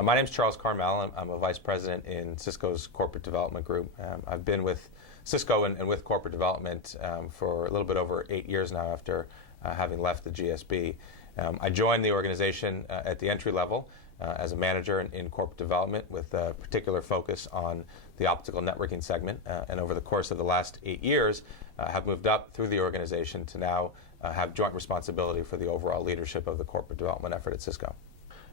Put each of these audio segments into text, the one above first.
My name is Charles Carmel. I'm a vice president in Cisco's corporate development group. I've been with Cisco and with corporate development for a little bit over 8 years now after having left the GSB. I joined the organization at the entry level as a manager in corporate development with a particular focus on the optical networking segment. And over the course of the last 8 years, have moved up through the organization to now have joint responsibility for the overall leadership of the corporate development effort at Cisco.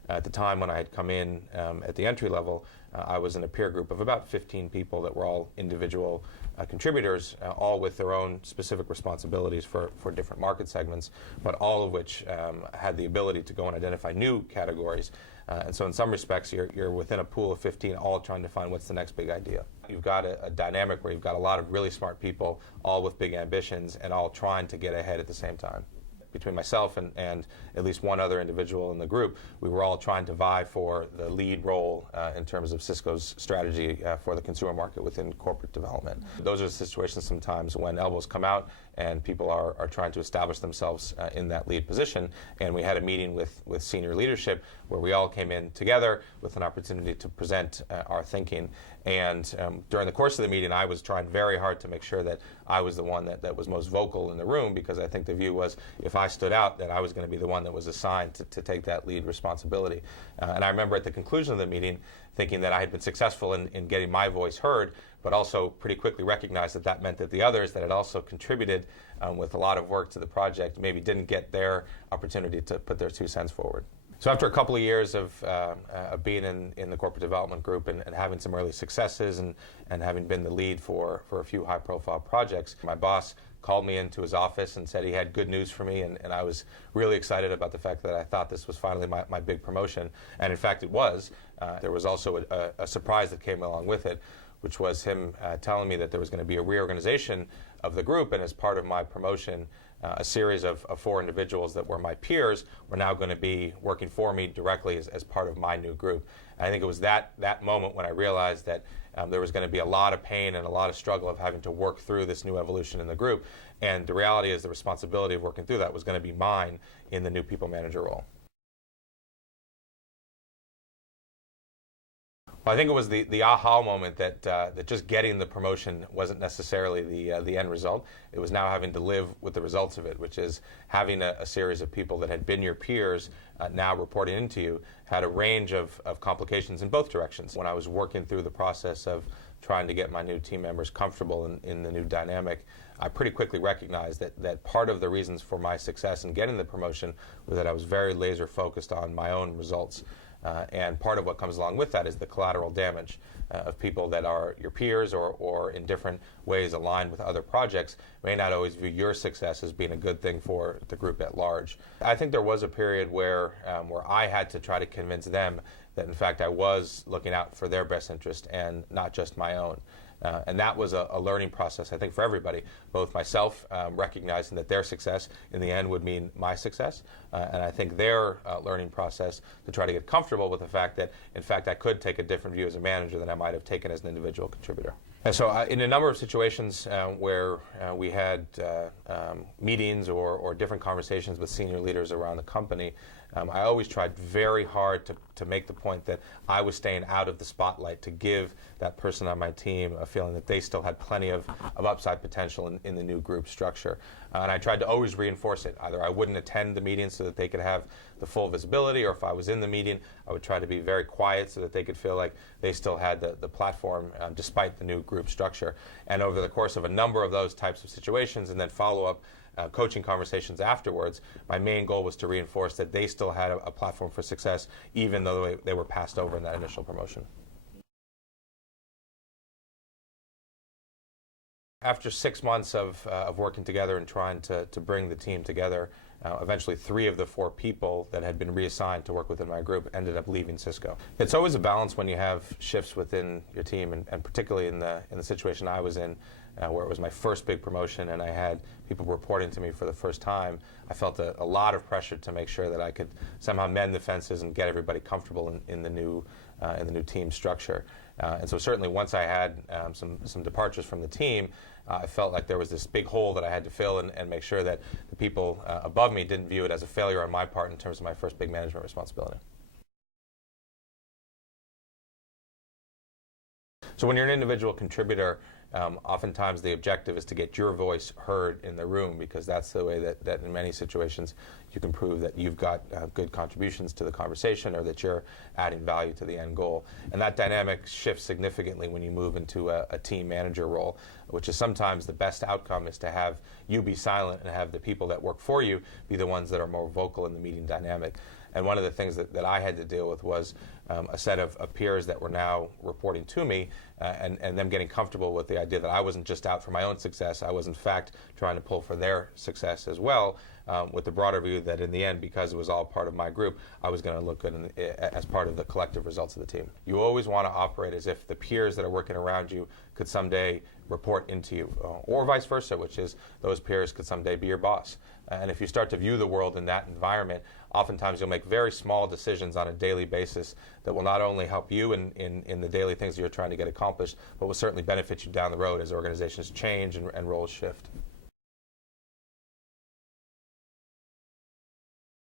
At the time when I had come in at the entry level, I was in a peer group of about 15 people that were all individual contributors, all with their own specific responsibilities for different market segments, but all of which had the ability to go and identify new categories. And so in some respects, you're within a pool of 15, all trying to find what's the next big idea. You've got a dynamic where you've got a lot of really smart people, all with big ambitions, and all trying to get ahead at the same time. Between myself and at least one other individual in the group, we were all trying to vie for the lead role in terms of Cisco's strategy for the consumer market within corporate development. Those are the situations sometimes when elbows come out and people are trying to establish themselves in that lead position. And we had a meeting with senior leadership where we all came in together with an opportunity to present our thinking. And during the course of the meeting, I was trying very hard to make sure that I was the one that was most vocal in the room, because I think the view was if I stood out, that I was going to be the one that was assigned to take that lead responsibility. And I remember at the conclusion of the meeting thinking that I had been successful in getting my voice heard, but also pretty quickly recognized that that meant that the others that had also contributed with a lot of work to the project maybe didn't get their opportunity to put their 2 cents forward. So after a couple of years of being in the corporate development group and having some early successes and having been the lead for a few high-profile projects, my boss called me into his office and said he had good news for me, and I was really excited about the fact that I thought this was finally my big promotion. And in fact it was. There was also a surprise that came along with it, which was him telling me that there was going to be a reorganization of the group, and as part of my promotion, a series of 4 individuals that were my peers were now going to be working for me directly as part of my new group. And I think it was that moment when I realized that there was going to be a lot of pain and a lot of struggle of having to work through this new evolution in the group. And the reality is the responsibility of working through that was going to be mine in the new people manager role. Well, I think it was the aha moment that just getting the promotion wasn't necessarily the end result. It was now having to live with the results of it, which is having a series of people that had been your peers now reporting into you had a range of complications in both directions. When I was working through the process of trying to get my new team members comfortable in the new dynamic, I pretty quickly recognized that part of the reasons for my success in getting the promotion was that I was very laser focused on my own results. And part of what comes along with that is the collateral damage of people that are your peers or in different ways aligned with other projects may not always view your success as being a good thing for the group at large. I think there was a period where I had to try to convince them that in fact I was looking out for their best interest and not just my own. And that was a learning process, I think, for everybody, both myself recognizing that their success in the end would mean my success, and I think their learning process to try to get comfortable with the fact that, in fact, I could take a different view as a manager than I might have taken as an individual contributor. And so in a number of situations where we had meetings or different conversations with senior leaders around the company, I always tried very hard to make the point that I was staying out of the spotlight to give that person on my team a feeling that they still had plenty of upside potential in the new group structure. And I tried to always reinforce it. Either I wouldn't attend the meeting so that they could have the full visibility, or if I was in the meeting, I would try to be very quiet so that they could feel like they still had the platform despite the new group structure. And over the course of a number of those types of situations and then follow-up coaching conversations afterwards, my main goal was to reinforce that they still had a platform for success even though they were passed over in that initial promotion. After 6 months of working together and trying to bring the team together, eventually 3 of the 4 people that had been reassigned to work within my group ended up leaving Cisco. It's always a balance when you have shifts within your team, and particularly in the situation I was in, where it was my first big promotion and I had people reporting to me for the first time. I felt a lot of pressure to make sure that I could somehow mend the fences and get everybody comfortable in the new team structure. And so certainly once I had some departures from the team, I felt like there was this big hole that I had to fill and make sure that the people above me didn't view it as a failure on my part in terms of my first big management responsibility. So when you're an individual contributor, oftentimes the objective is to get your voice heard in the room, because that's the way that in many situations you can prove that you've got good contributions to the conversation, or that you're adding value to the end goal. And that dynamic shifts significantly when you move into a team manager role, which is sometimes the best outcome is to have you be silent and have the people that work for you be the ones that are more vocal in the meeting dynamic. And one of the things that I had to deal with was a set of peers that were now reporting to me, and them getting comfortable with the idea that I wasn't just out for my own success. I was, in fact, trying to pull for their success as well, with the broader view that in the end, because it was all part of my group, I was going to look good as part of the collective results of the team. You always want to operate as if the peers that are working around you could someday report into you, or vice versa, which is those peers could someday be your boss. And if you start to view the world in that environment, oftentimes you'll make very small decisions on a daily basis that will not only help you in the daily things that you're trying to get accomplished, but will certainly benefit you down the road as organizations change and roles shift.